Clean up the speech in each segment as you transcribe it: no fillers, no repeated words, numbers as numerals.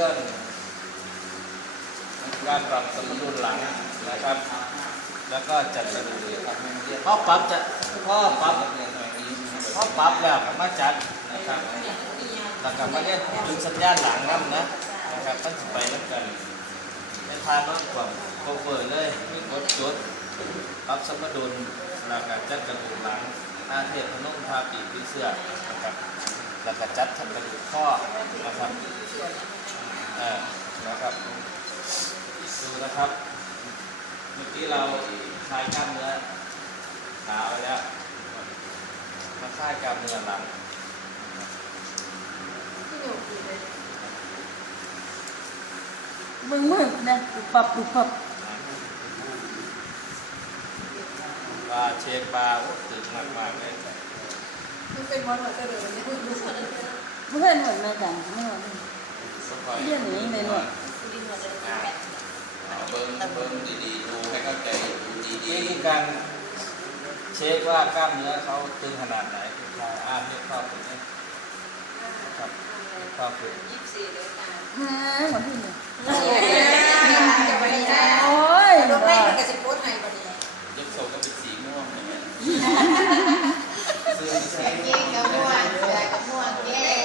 รื่องการปรับสมดุลหลังนะครับแล้วก็จัดกระดูกพ่อปรับแล้วก็มาจัดนะครับแล้วก็มาเรียกจุดสัญญาณหลังนะครับตั้งไปแล้วกันในทางรถความโคเวอร์เลยกดจุดปรับสมดุลแล้วก็จัดกระดูกหลังอาเทพพนมทาปีกพิเศษนะครับแล้วก็จัดกระดูกข้อนะครับนะครับดูนะครับเมื่อกี้เราคลายกล้ามเนื้อขาไปแล้วมาคลายกล้ามเนื้อหลังมึงนะปุบปับว่าเช็คบาร์ตื่นมากเลยมันเป็นวันวันเกิดเลยเนี่ยเพื่อนหมดมาจังไม่หมดเรื่องนี้เลยหมดเบิ้งดีๆดูให้เข้าใจดูดี นี่คือการเช็คว่ากล้ามเนื้อเขาตึงขนาดไหนคือการให้ข้อฝึกนะครับข้อฝึก24เลยค่ะหมดที่นี่จะไปได้โอ้ยโดนไม่มันกระสิบโคตรไทยพอดียกโซ่ก็เป็นสีม่วงใช่ไหมเสื้อเก่งกับม่วงเสื้อกับม่วงเก่ง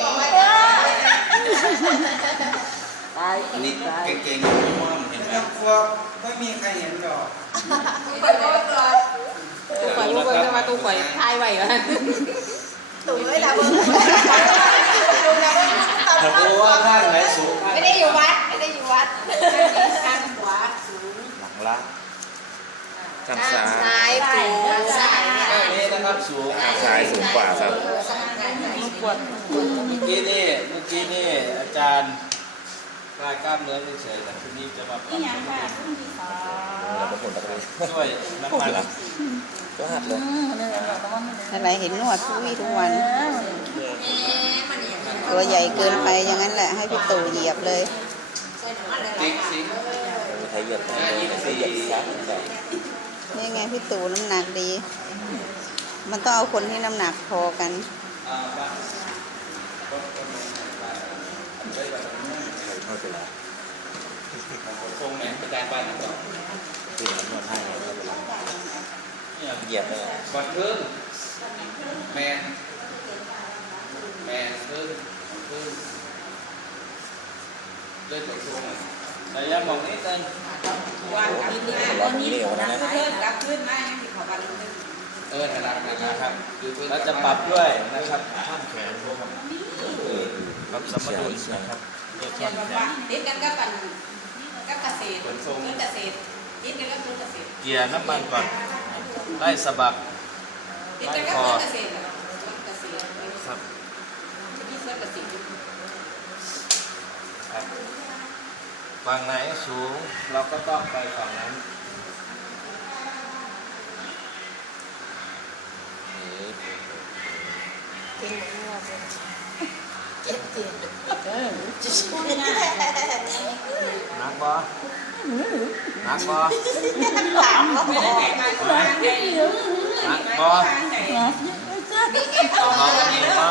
ตายอันนี้เก่งๆม่วงเห็นไหมกลัวไม่มีใครเห็นหรอกตู้ไฟลูกเบิ้งมาตู้ไฟทายไว้เหรอตู้เอ้ยนะเบิ้งดูนะเบิ้งดูว่าข้างไหนสูงไม่ได้อยู่วัดข้างขวาสูงหลังละข้างซ้ายสูงข้างซ้ายนี่นะครับสูง ข้างซ้ายสูงกว่าครับปวดเมื่อกี้นี่อาจารย์คลายกล้ามเนื้อเฉยๆแต่ทีนี้จะมาปรับช่วยน้ำมันก็หัดเลย อะไรเห็นนวดทุกวันตัวใหญ่เกินไปอย่างนั้นแหละให้พี่ตู่เหยียบเลยติ๊กสิไทยเหยียบนี่ไงพี่ตู่น้ำหนักดีมันต้องเอาคนที่น้ำหนักพอกันทรงไหนอาจารย์บ้านก่อนคือมันนวดให้เหยียบเลยก่อนพึ่งแมนพึ่งเลื่อนตัวทรงระยะมองนี้เต้นวันกินวันนี้กลับขึ้นมายังติดขอบัตรถนัดนะครับแล้วจะปรับด้วยนะครับท่อนแขนปรับสมดุลนะครับติดกันก็ปั่นก็เกษตรติดกันก็เกษตรเกียร์น้ำมันก่อนไล่สะบักติดกันก็เกษตรครับฝั่งไหนสูงเราก็ต้องไปฝั่งนั้นนักบอนักบอนักบอเราก็ดีบอ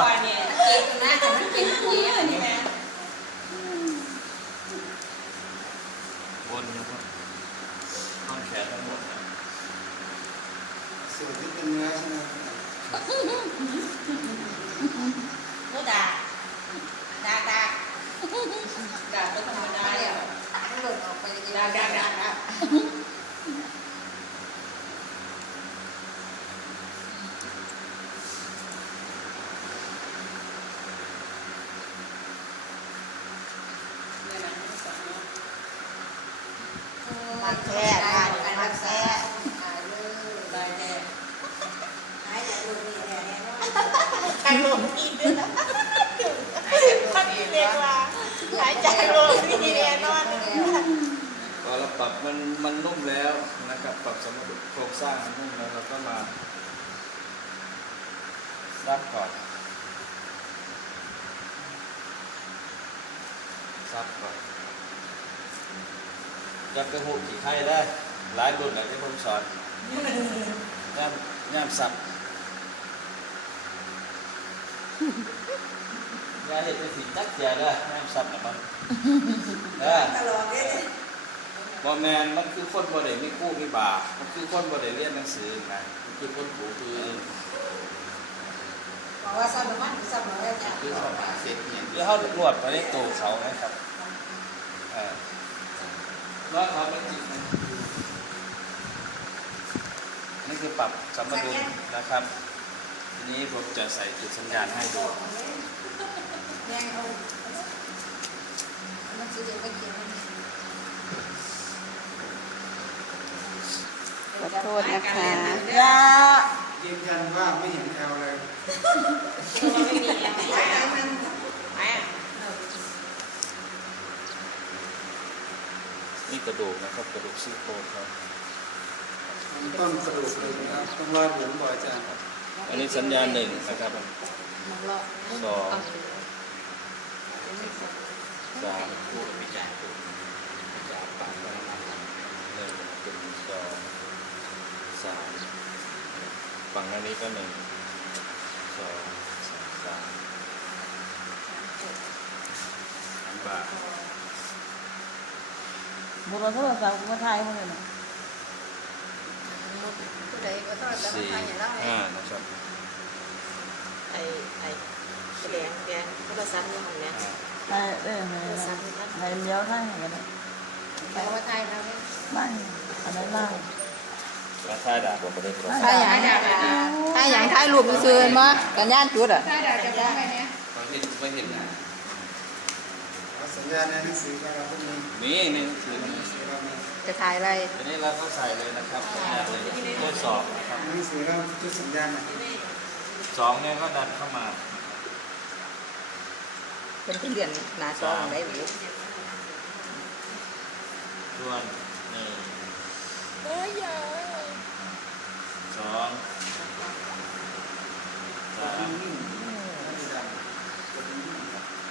วนนะครับท่อนแขนทั้งหมดส่วนที่เป็นเนื้อใช่ไหมผู้ด่าก็ธรรมดาเลยมันหล่นออกไปด่ารักแท้รักแท้หายจากโรคนี้แน่นอนหายจากโรคนี้ด้วยนะเรียกว่าหายจากโรคนี้แน่นอนพอเราปรับมันนุ่มแล้วนะครับปรับสมดุลโครงสร้างมันนุ่มแล้วเราก็มาซับก่อนจับกระหูขี่ไข่ได้หลายรุ่นเลยที่ผมสอนย่ำสับย่ มาเห็นเป็นสิ่งจักเจียเลยน้ำซับนะมันตลอดเลยบอแมนมันคือคนบ่ได้มีกู้มีบามันคือคนบ่ได้เรียนหนังสือนะมันคือคนผูคือ บอกว่าซ้ำมันซ้ำเลยจ้ะ คือเขาเสร็จเนี่ยแล้วเขานวดไปในตัวเขานะครับนวดเขาเป็นจิตนี่คือปรับสมดุลนะครับทีนี้ผมจะใส่จุดสัญญาณให้ดู แดงเอามันจะเดี๋ยวไปเขียนมัน ขอโทษนะคะ ยา ยืนยันว่าไม่เห็นแอลเลย ไม่มีแล้วมันไปอ่ะ นี่กระดูกนะครับกระดูกซี่โครงครับ ต้นกระดูกเลยนะครับต้องรอดหลุมบ่อยอาจารย์ อันนี้สัญญาณ1นะครับ มันรอ 2 3 พูดไม่จ่ายพูดไม่จ่ายปากก็มาท 1 2 3ฝั่งอันนี้ก็1 2 3บาท บุรุษโทรศัพท์มาถ่ายมาเลยนะ ผู้ใดก็ต้องจะมา 4 ทายอย่างนั้น 5นะครับ ไอ้แดงโทรศัพท์นี่ของแม่ ให้ให้เลี้ยวให้กันนะ ไปว่าทายแล้วเนี่ย ไม่อันนั้นล่าง ราคาดาบผมไม่ได้โทรศัพท์ ถ้าอย่างถ่ายรูปมันซื้อมากันย่านจุดอ่ะ ทายได้จะบอกไงเนี่ย ำไม่เห็นนะ เอาสัญญาณในหนังสือของเราพวกนี้ นี่หนึ่งถือ หนังสือเรามี จะถ่ายอะไร อันนี้เราก็ใส่เลยนะครับสัญญาณเลยทดสอบนะครับ หนังสือเราจุดสัญญาณน่ะ 2เนี่ยก็ดันเข้ามา เป็นที่เรียนหนาซองได้หรือ ส่วน1 2 3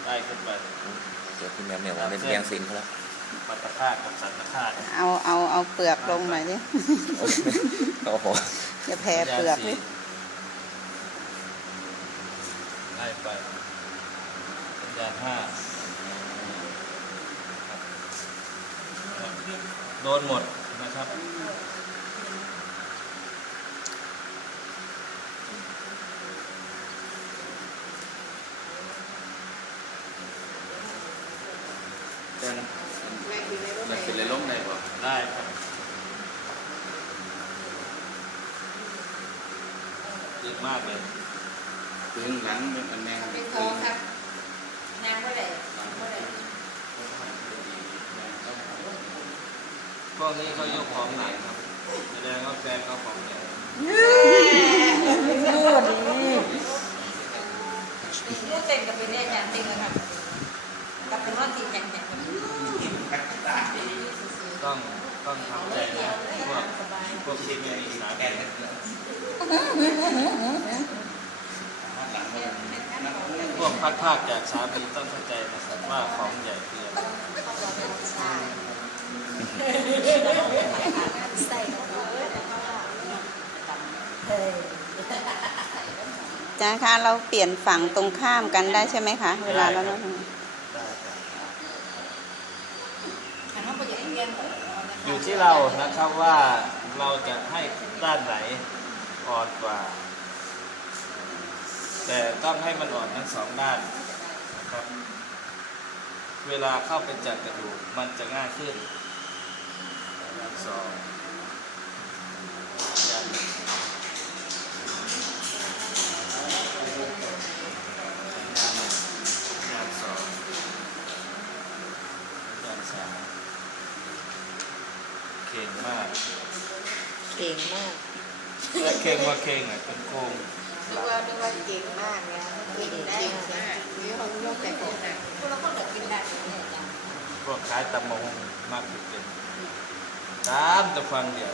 ได้ขึ้นไป เดี๋ยวพี่แมวเหมียวเล่นเลี้ยงสิงเขาแล้ว ปัตตะคาดกับสันตะคาด เอาเปลือกลงหน่อยดิ โอ้โห อย่าแพ้เปลือกดิ ไล่ไปสัญญาณ5โดนหมดนะครับมันเป็นเลยล้มได้ป่ะ ได้ครับดีมากเลย พื้นหลังมันแมง เป็นโทรครับนางเมื่อไหร่เมื่อไหร่ พวกนี้เขายกของหนักครับแสดงว่าแฟนเขาของใหญ่ พูดดี ลูกเต้นกับเป็นเนี่ยจานเต้นกันครับกับเป็นว่าตีแข่ง ต้องทำใจนะพวกที่ไม่มีสามีพวกพัดภาคจากสามีต้องเข้าใจนะครับว่าของใหญ่คืออะไร ใส่ อาจารย์คะเราเปลี่ยนฝั่งตรงข้ามกันได้ใช่ไหมคะ เวลาเรานั่ง ได้ครับ อันนั้นก็อย่างเงี้ย อยู่ที่เรานะครับว่าเราจะให้ด้านไหนอ่อนกว่า แต่ต้องให้มันอ่อนทั้ง2 ด้านนะครับเวลาเข้าไปจัดกระดูกมันจะง่ายขึ้นด้าน2ด้านด้าน2ด้าน3เก่งมาก เก่งมาก และเก่งว่าเก่งอ่ะเป็นโกง นึกว่าเก่งมากนะเก่งได้มีคนยกแต่โกงนะพวกเราก็เด็กกินได้เนี่ยจ้ะ พวกขายตำมงมากขึ้นเป็นตามแต่ฟังเดียว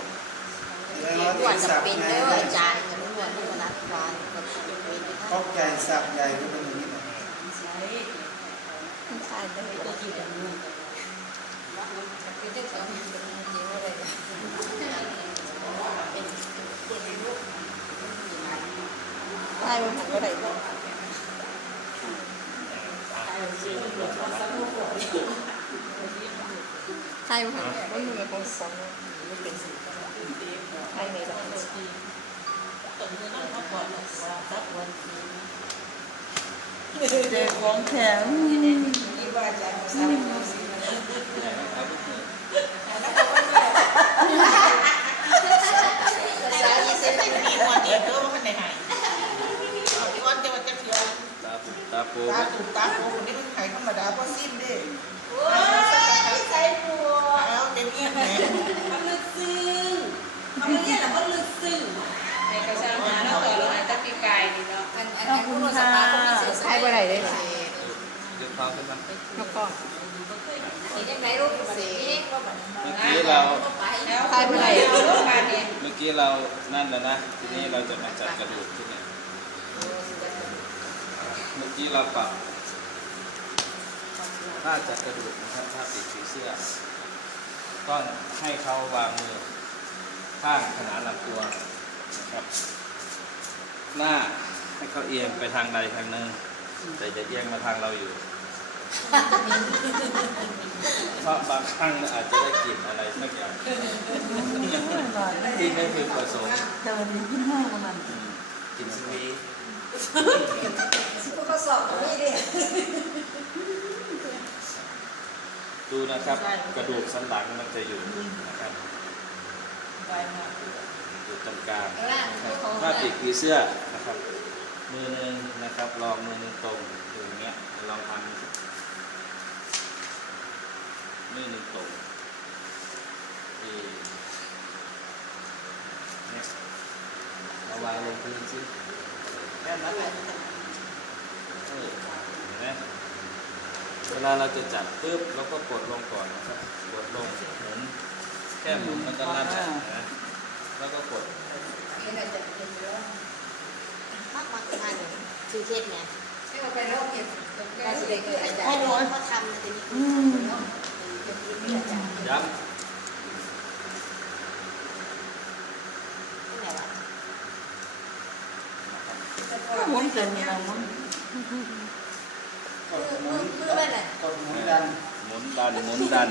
แล้ว เก่ง เรา กว่า ตี จะ สับ เป็น ไง เด้ออาจารย์มันควรที่จะนัดวันกับเป็น ครอบใหญ่สับใหญ่ก็เป็นอย่างนี้แหละ ใช่ใช่ได้ตัวยืดอย่างนี้คือที่เขาเป็นจริงว่าอะไรเป็นลูก ถ่ายบนหันก็ได้ ส ไทยมันมันมีคนสองมันเป็นสีไทยไม่ได้ เด็กของแถม สายยี่สิบเป็นปีวันนี้ก็มันได้หายวันจะวันจะเพียง ตาปู ตาโคนนี่มันขายธรรมดาเพราะสิ้นดิใส่ปูเอาเต็มที่ไหนมันลึกซึ้งมันเรียกอะไรมันลึกซึ้งในกระชังหาแล้วต่อเราอาจจะปีกายนี่เนาะอันผู้สตาร์ก็มีเสียใช้บ่ได้เลย เดี๋ยวความขึ้นมา แล้วก็สียังไงรูปสี เมื่อกี้เรา ใช้บ่ได้รูปการเนี่ย เมื่อกี้เรานั่นแล้วนะทีนี้เราจะมาจัดกระดูกที่นี่เมื่อกี้เราปรับถ้าจัดกระดูกนะครับถ้าปิดผีเสื้อก็ให้เขาวางมือข้างขนานลำตัวนะครับหน้าให้เขาเอียงไปทางใดทางหนึ่งแต่จะเอียงมาทางเราอยู่ เพราะบางครั้งอาจจะได้กลิ่นอะไรสักอย่างที่ไม่พึงประสงค์ แต่วันนี้ขึ้นห้างมัน กลิ่นสวี ก็สอบนี่ดิ ดูนะครับกระดูกสันหลังมันจะอยู่นะครับอยู่ตรงกลางถ้าปิดผีเสื้อนะครับมือหนึ่งนะครับลองมือหนึ่งตรงอย่างเงี้ยลองทำมือหนึ่งตรงเนี่ยเอาวางลงพื้นซิแค่นั้นแหละเห็นไหมเวลาเราจะจับปึ๊บเราก็กดลงก่อนนะครับกดลงหมุนแค่หมุนมันก็ลั่นนะแล้วก็กด มากมายเลยคือเทศเนี่ยให้เราไปเล่าเก็บการแสดงคืออาจารย์เขาทำในนี้ย้ำหมุนเกินนี่นะหมุน คืออะไรเนี่ย กดหมุนดัน หมุนดันหมุนดัน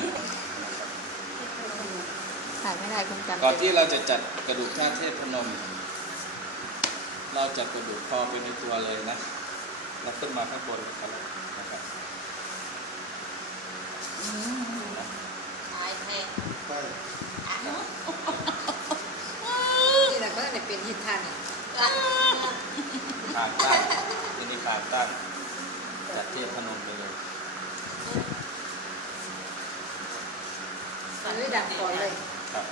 ถ่ายไม่ได้คุณจำ ก่อนที่เราจะจัดกระดูกท่าเทพพนม เราจัดกระดูกคอไปในตัวเลยนะเราขึ้นมาข้างบนกันนะครับ ถ่ายแม่ ไป นี่แหละก็ได้เป็นหินท่าน ขางตั้งทีนี้ขางตั้งจัดเทพพนมไปเลย ซื้อดังก่อนเลย ครับ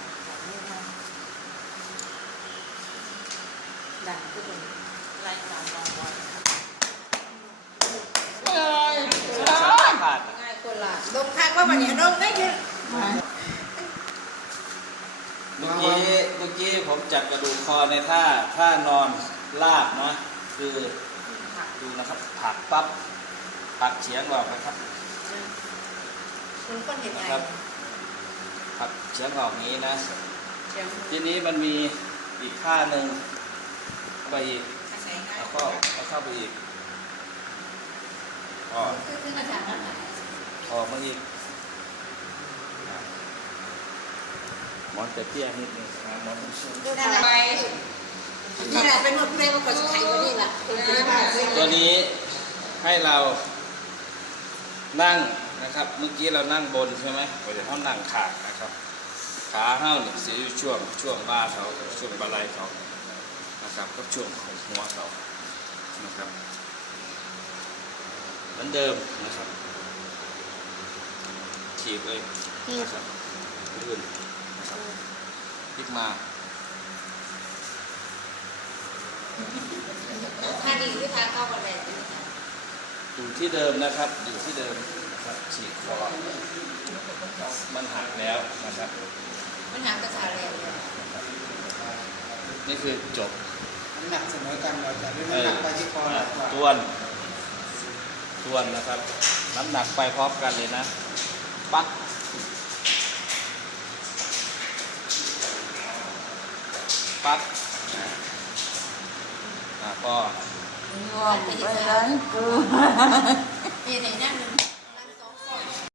ดังทุกคนรายการรองวัน ขาด ง่ายคนละดมข้างว่าวันนี้ดมได้ยัง เมื่อกี้ผมจัดกระดูกคอในท่านอนลาบเนาะคือดูนะครับผักปั๊บผักเฉียงออกนะครับ คุณคนเห็นไง ครับผักเฉียงออกนี้นะทีนี้มันมีอีกท่าหนึ่งไปอีกเอาเข้าไปอีกออก คือมาจากไหน ออกมาอีกหมอนจะเตี้ยนิดนึงนะหมอนสูง ดูได้ไหมนี่แหละเป็นหมดเพลงมาก่อนใครก็นี่แหละ ตัวนี้ให้เรานั่งนะครับเมื่อกี้เรานั่งบนใช่ไหมเราจะต้องนั่งขานะครับขาเห้าเนี่ยสีอยู่ช่วงบ่าเขาช่วงบาไหล่เขานะครับก็ช่วงของหัวเขานะครับเหมือนเดิมนะครับถีบเลยนะครับลื่นนะครับพลิกมา ท่าดีที่ทางเข้ากันเลย อยู่ที่เดิมนะครับอยู่ที่เดิมนะครับฉีกคอมันหักแล้วนะครับ มันหางกระชาแรง นี่คือจบ น้ำหนักเสมอกันเราจะไม่หนักไปที่คอหนักกว่า ทวนนะครับน้ำหนักไปพร้อมกันเลยนะปักก็ งอมไปร้านกู นี่เนี่ย